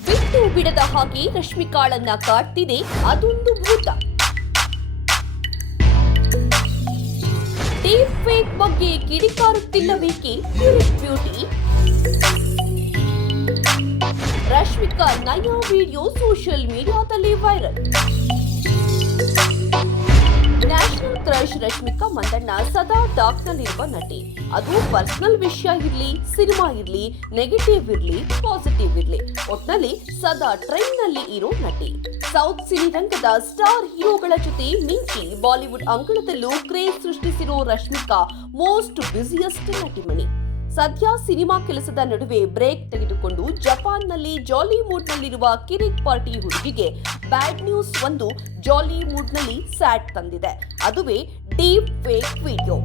ಬಿಟ್ಟು ಬಿಡದ ಹಾಗೆ ರಶ್ಮಿಕಾಳನ್ನ ಕಾಡ್ತಿದೆ ಅದೊಂದು ಭೂತ. ಫೇಕ್ ಬಗ್ಗೆ ಕಿಡಿಕಾರುತ್ತಿಲ್ಲಬೇಕೆ ಬ್ಯೂಟಿ ರಶ್ಮಿಕಾ ನಯ ವಿಡಿಯೋ ಸೋಷಿಯಲ್ ಮೀಡಿಯಾದಲ್ಲಿ viral national crush Rashmika Mandanna ಸದಾ ಡಾಕ್ನಲ್ಲಿರುವ ನಟಿ. ಅದು ಪರ್ಸನಲ್ ವಿಷಯ ಇರಲಿ ಸಿನಿಮಾ ಇರಲಿ ನೆಗೆಟಿವ್ ಇರಲಿ ಪಾಸಿಟಿವ್ ಒಟ್ನಲ್ಲಿ ಸದಾ ಟ್ರೈನ್ನಲ್ಲಿ ಇರೋ ನಟಿ. ಸೌತ್ ಸಿನಿರಂಗದ ಸ್ಟಾರ್ ಹೀರೋಗಳ ಜೊತೆ ಮಿಂಚಿ ಬಾಲಿವುಡ್ ಅಂಗಳದಲ್ಲೂ ಕ್ರೇಜ್ ಸೃಷ್ಟಿಸಿರೋ ರಶ್ಮಿಕಾ ಮೋಸ್ಟ್ ಬ್ಯುಸಿಯೆಸ್ಟ್ ನಟಿಮಣಿ. ಸದ್ಯ ಸಿನಿಮಾ ಕೆಲಸದ ನಡುವೆ ಬ್ರೇಕ್ ತೆಗೆದುಕೊಂಡು ಜಪಾನ್ನಲ್ಲಿ ಜಾಲಿ ಮೂಡ್ನಲ್ಲಿರುವ ಕಿರಿಕ್ ಪಾರ್ಟಿ ಹುಡುಗಿಗೆ ಬ್ಯಾಡ್ ನ್ಯೂಸ್ ಒಂದು ಜಾಲಿ ಮೂಡ್ನಲ್ಲಿ ಸ್ಯಾಟ್ ತಂದಿದೆ. ಅದುವೇ ಡೀಪ್ ಫೇಕ್ ವಿಡಿಯೋ.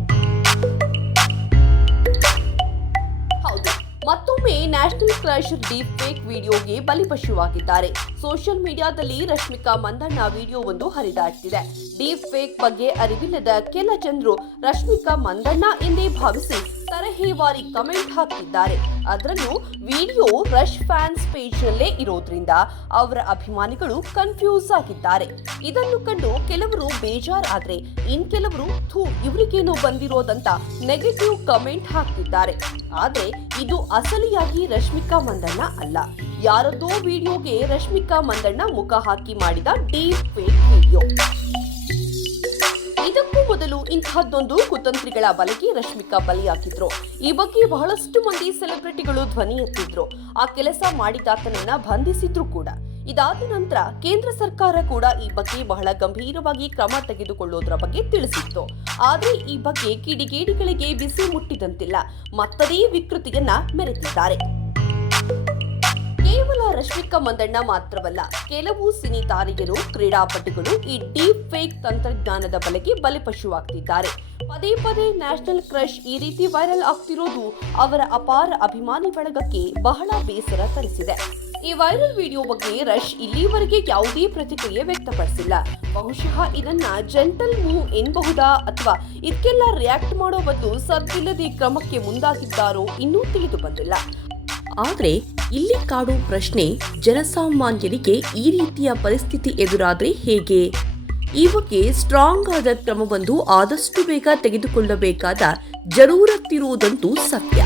ಮತ್ತೊಮ್ಮೆ ನ್ಯಾಷನಲ್ ಕ್ರಶ್ ಡೀಪ್ ಫೇಕ್ ವಿಡಿಯೋಗೆ ಬಲಿಪಶುವಾಗಿದ್ದಾರೆ. ಸೋಷಿಯಲ್ ಮೀಡಿಯಾದಲ್ಲಿ ರಶ್ಮಿಕಾ ಮಂದಣ್ಣ ವಿಡಿಯೋ ಒಂದು ಹರಿದಾಡ್ತಿದೆ. ಡೀಪ್ ಫೇಕ್ ಬಗ್ಗೆ ಅರಿವಿಲ್ಲದ ಕೆಲ ಜನರು ರಶ್ಮಿಕಾ ಮಂದಣ್ಣ ಎಂದೇ ಭಾವಿಸಿ ತರಹೇವಾರಿ ಕಮೆಂಟ್ ಹಾಕ್ತಿದ್ದಾರೆ. ಅದರಲ್ಲೂ ವಿಡಿಯೋ ರಶ್ ಫ್ಯಾನ್ಸ್ ಪೇಜ್ ಇರೋದ್ರಿಂದ ಅವರ ಅಭಿಮಾನಿಗಳು ಕನ್ಫ್ಯೂಸ್ ಆಗಿದ್ದಾರೆ. ಇದನ್ನು ಕಂಡು ಕೆಲವರು ಬೇಜಾರಾದ್ರೆ ಇನ್ ಕೆಲವರು, ಥೂ, ಇವರಿಗೇನೋ ಬಂದಿರೋದಂತ ನೆಗೆಟಿವ್ ಕಮೆಂಟ್ ಹಾಕ್ತಿದ್ದಾರೆ. ಆದ್ರೆ ಇದು ಅಸಲಿಯಾಗಿ ರಶ್ಮಿಕಾ ಮಂದಣ್ಣ ಅಲ್ಲ. ಯಾರದೋ ವಿಡಿಯೋಗೆ ರಶ್ಮಿಕಾ ಮಂದಣ್ಣ ಮುಖ ಹಾಕಿ ಮಾಡಿದ ಡೀಪ್ ಫೇಕ್ ವಿಡಿಯೋ ಮೊದಲು ಇಂತಹದ್ದೊಂದು ಕುತಂತ್ರಿಗಳ ಬಲೆಗೆ ರಶ್ಮಿಕಾ ಬಲಿಯಾಗಿದ್ರು. ಈ ಬಗ್ಗೆ ಬಹಳಷ್ಟು ಮಂದಿ ಸೆಲೆಬ್ರಿಟಿಗಳು ಧ್ವನಿ ಎತ್ತಿದ್ರು. ಆ ಕೆಲಸ ಮಾಡಿದಾತನನ್ನ ಬಂಧಿಸಿದ್ರು ಕೂಡ. ಇದಾದ ನಂತರ ಕೇಂದ್ರ ಸರ್ಕಾರ ಕೂಡ ಈ ಬಗ್ಗೆ ಬಹಳ ಗಂಭೀರವಾಗಿ ಕ್ರಮ ತೆಗೆದುಕೊಳ್ಳೋದ್ರ ಬಗ್ಗೆ ತಿಳಿಸಿತ್ತು. ಆದರೆ ಈ ಬಗ್ಗೆ ಕಿಡಿಗೇಡಿಗಳಿಗೆ ಬಿಸಿ ಮುಟ್ಟಿದಂತಿಲ್ಲ. ಮತ್ತದೇ ವಿಕೃತಿಯನ್ನ ಮೆರೆತಿದ್ದಾರೆ ಕೇವಲ ರಶ್ಮಿಕಾ ಮಂದಣ್ಣ ಮಾತ್ರವಲ್ಲ, ಕೆಲವು ಸಿನಿ ತಾರೆಯರು, ಕ್ರೀಡಾಪಟುಗಳು ಈ ಡೀಪ್ ಫೇಕ್ ತಂತ್ರಜ್ಞಾನದ ಬಲೆಗೆ ಬಲಿಪಶುವಾಗ್ತಿದ್ದಾರೆ. ಪದೇ ಪದೇ ನ್ಯಾಷನಲ್ ಕ್ರಶ್ ಈ ರೀತಿ ವೈರಲ್ ಆಗ್ತಿರೋದು ಅವರ ಅಪಾರ ಅಭಿಮಾನಿ ಬಳಗಕ್ಕೆ ಬಹಳ ಬೇಸರ ತರಿಸಿದೆ. ಈ ವೈರಲ್ ವಿಡಿಯೋ ಬಗ್ಗೆ ರಶ್ ಇಲ್ಲಿವರೆಗೆ ಯಾವುದೇ ಪ್ರತಿಕ್ರಿಯೆ ವ್ಯಕ್ತಪಡಿಸಿಲ್ಲ. ಬಹುಶಃ ಇದನ್ನ ಜೆಂಟಲ್ ಮೂವ್ ಎನ್ನಬಹುದಾ ಅಥವಾ ಇದಕ್ಕೆಲ್ಲ ರಿಯಾಕ್ಟ್ ಮಾಡೋ ಬದಲು ಸದ್ದಿಲ್ಲದೆ ಕ್ರಮಕ್ಕೆ ಮುಂದಾಗಿದ್ದಾರೋ ಇನ್ನೂ ತಿಳಿದು ಬಂದಿಲ್ಲ. ಆದ್ರೆ ಇಲ್ಲಿ ಕಾಡು ಪ್ರಶ್ನೆ, ಜನಸಾಮಾನ್ಯರಿಗೆ ಈ ರೀತಿಯ ಪರಿಸ್ಥಿತಿ ಎದುರಾದ್ರೆ ಹೇಗೆ? ಈ ಬಗ್ಗೆ ಸ್ಟ್ರಾಂಗ್ ಆದ ಕ್ರಮವೊಂದು ಆದಷ್ಟು ಬೇಗ ತೆಗೆದುಕೊಳ್ಳಬೇಕಾದ ಜರೂರತ್ತಿರುವುದಂತೂ ಸತ್ಯ.